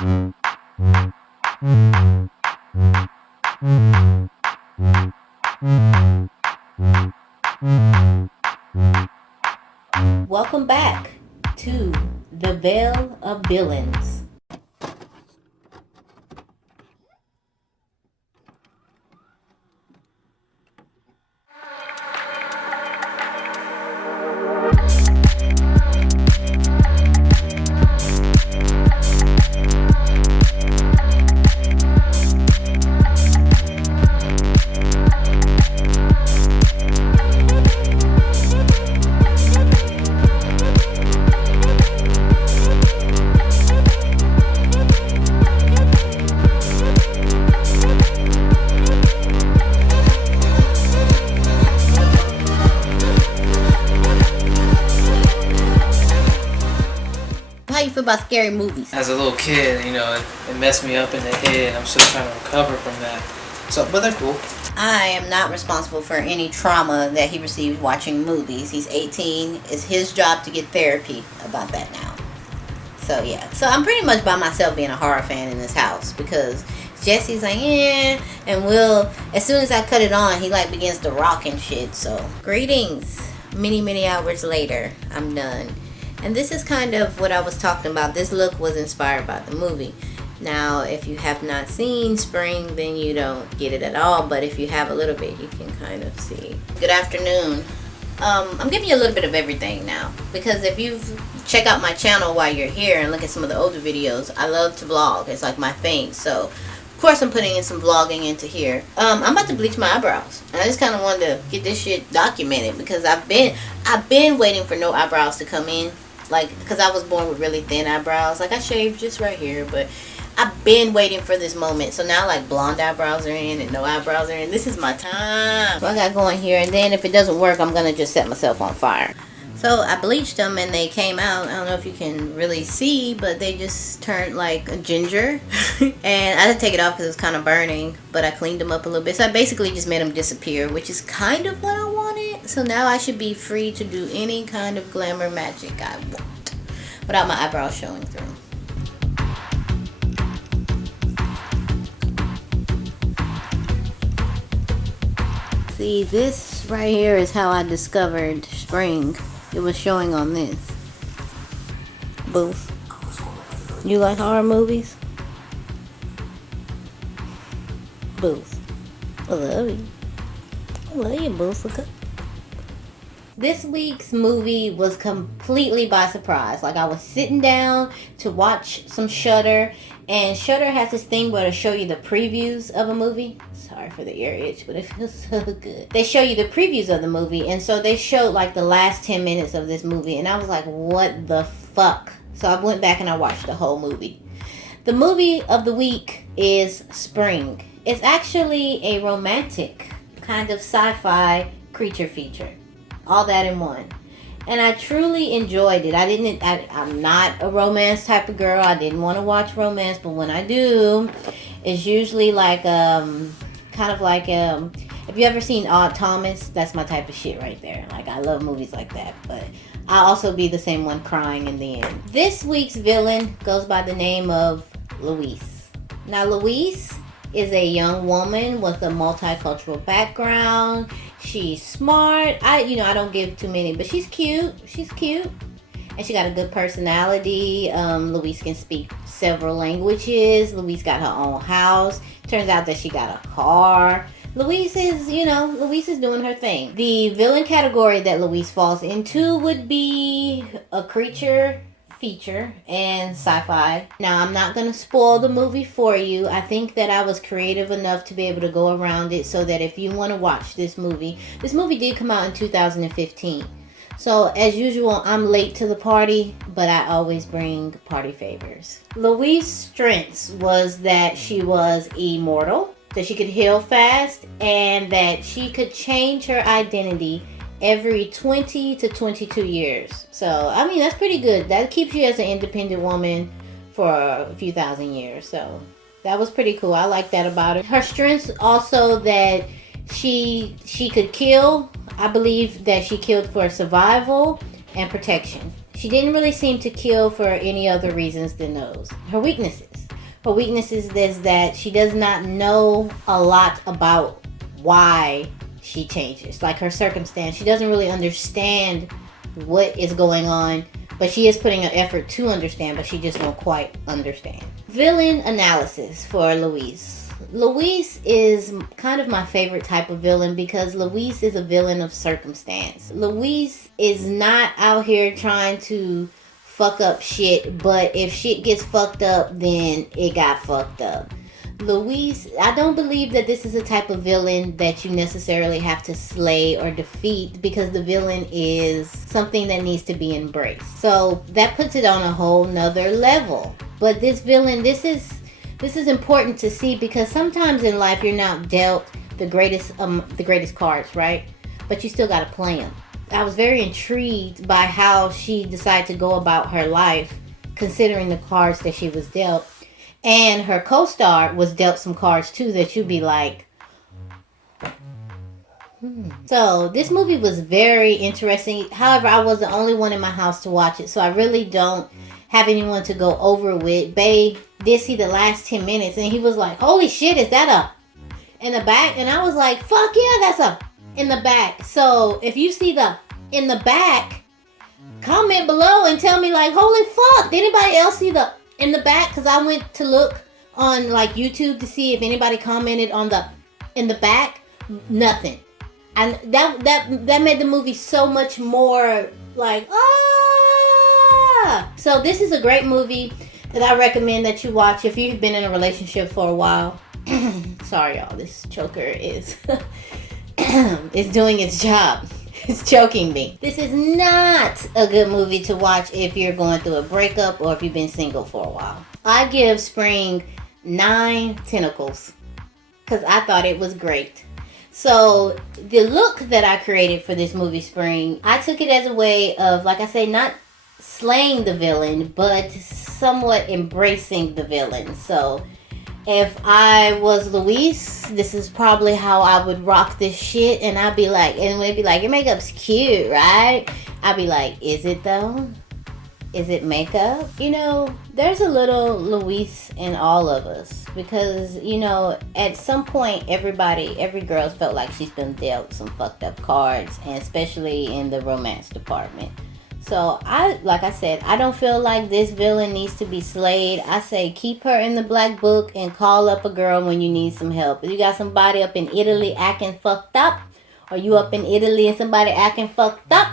Welcome back to the Veil of Villains. How you feel about scary movies? As a little kid, it messed me up in the head. I'm still trying to recover from that. So, but they're cool. I am not responsible for any trauma that he received watching movies. He's 18. It's his job to get therapy about that now. So, yeah. So, I'm pretty much by myself being a horror fan in this house because Jesse's like, yeah. And Will, as soon as I cut it on, he like begins to rock and shit. So, greetings. Many hours later, I'm done. And this is kind of what I was talking about. This look was inspired by the movie. Now, if you have not seen Spring, then you don't get it at all. But if you have a little bit, you can kind of see. Good afternoon. I'm giving you a little bit of everything now. Because if you check out my channel while you're here and look at some of the older videos, I love to vlog. It's like my thing. So, of course, I'm putting in some vlogging into here. I'm about to bleach my eyebrows. And I just kind of wanted to get this shit documented. Because I've been waiting for no eyebrows to come in. Like, because I was born with really thin eyebrows. Like, I shaved just right here, but I've been waiting for this moment. So now, like, blonde eyebrows are in and no eyebrows are in. This is my time. So I got going here, and then if it doesn't work, I'm going to just set myself on fire. So I bleached them, and they came out. I don't know if you can really see, but they just turned, like, a ginger. And I had to take it off because it was kind of burning, but I cleaned them up a little bit. So I basically just made them disappear, which is kind of what I wanted. So now I should be free to do any kind of glamour magic I want without my eyebrows showing through. See, this right here is how I discovered Spring. It was showing on this booth. You like horror movies? Booth. I love you. I love you, Booth. This week's movie was completely by surprise. Like, I was sitting down to watch some Shudder, and Shudder has this thing where they show you the previews of a movie. Sorry for the ear itch, but it feels so good. They show you the previews of the movie, and so they showed like the last 10 minutes of this movie, and I was like, what the fuck? So I went back and I watched the whole movie. The movie of the week is Spring. It's actually a romantic kind of sci-fi creature feature. All that in one. And I truly enjoyed it. I'm not a romance type of girl. I didn't want to watch romance, but when I do, it's usually like kind of like have you ever seen Odd Thomas? That's my type of shit right there. Like, I love movies like that, but I'll also be the same one crying in the end. This week's villain goes by the name of Louise. Now, Louise is a young woman with a multicultural background. She's smart. I don't give too many, but she's cute. And she got a good personality. Louise can speak several languages. Louise got her own house. Turns out that she got a car. Louise is doing her thing. The villain category that Louise falls into would be a creature feature and sci-fi. Now, I'm not going to spoil the movie for you. I think that I was creative enough to be able to go around it so that if you want to watch this movie did come out in 2015. So, as usual, I'm late to the party, but I always bring party favors. Louise's strengths was that she was immortal, that she could heal fast, and that she could change her identity every 20 to 22 years. So, I mean, that's pretty good. That keeps you as an independent woman for a few thousand years. So, that was pretty cool. I like that about her. Her strengths also that she could kill. I believe that she killed for survival and protection. She didn't really seem to kill for any other reasons than those. Her weaknesses. Her weakness is this, that she does not know a lot about why she changes, like her circumstance. She doesn't really understand what is going on, but she is putting an effort to understand, but she just don't quite understand. Villain analysis for Louise. Louise is kind of my favorite type of villain because Louise is a villain of circumstance. Louise is not out here trying to fuck up shit, but if shit gets fucked up, then it got fucked up. Louise, I don't believe that this is a type of villain that you necessarily have to slay or defeat, because the villain is something that needs to be embraced. So that puts it on a whole nother level. But this villain, this is important to see, because sometimes in life you're not dealt the greatest cards, right? But you still got to play them. I was very intrigued by how she decided to go about her life, considering the cards that she was dealt. And her co-star was dealt some cards too that you'd be like, So this movie was very interesting. However, I was the only one in my house to watch it, so I really don't have anyone to go over with. Bae did see the last 10 minutes, and he was like, holy shit, is that a in the back? And I was like, fuck yeah, that's a in the back. So if you see the in the back, comment below and tell me like, holy fuck, did anybody else see the in the back? Because I went to look on like YouTube to see if anybody commented on the in the back. Nothing. And that made the movie so much more like, ah. So this is a great movie that I recommend that you watch if you've been in a relationship for a while. Sorry y'all, this choker is is doing its job. It's choking me. This is not a good movie to watch if you're going through a breakup or if you've been single for a while. I give Spring 9 tentacles because I thought it was great. So the look that I created for this movie, Spring, I took it as a way of, like I say, not slaying the villain, but somewhat embracing the villain. So if I was Louise, this is probably how I would rock this shit. And I'd be like, and it'd be like, your makeup's cute, right? I'd be like, is it though? Is it makeup? You know, there's a little Louise in all of us. Because, you know, at some point, every girl's felt like she's been dealt some fucked up cards. And especially in the romance department. So, like I said, I don't feel like this villain needs to be slayed. I say keep her in the black book and call up a girl when you need some help. If you got somebody up in Italy acting fucked up, or you up in Italy and somebody acting fucked up,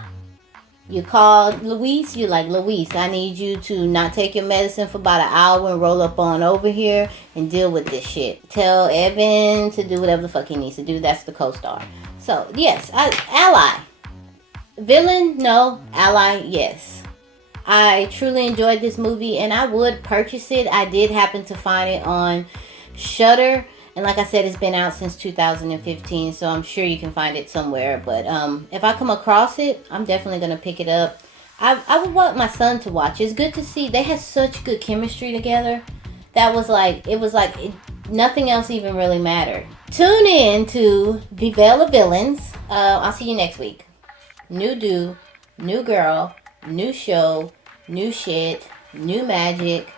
you call Louise. You like, Louise, I need you to not take your medicine for about an hour and roll up on over here and deal with this shit. Tell Evan to do whatever the fuck he needs to do. That's the co-star. So, yes, ally. Villain, no. Ally, yes. I truly enjoyed this movie and I would purchase it. I did happen to find it on Shudder. And like I said, it's been out since 2015. So I'm sure you can find it somewhere. But if I come across it, I'm definitely going to pick it up. I would want my son to watch. It's good to see. They had such good chemistry together. That was like, nothing else even really mattered. Tune in to The Veil of Villains. I'll see you next week. New do, new girl, new show, new shit, new magic,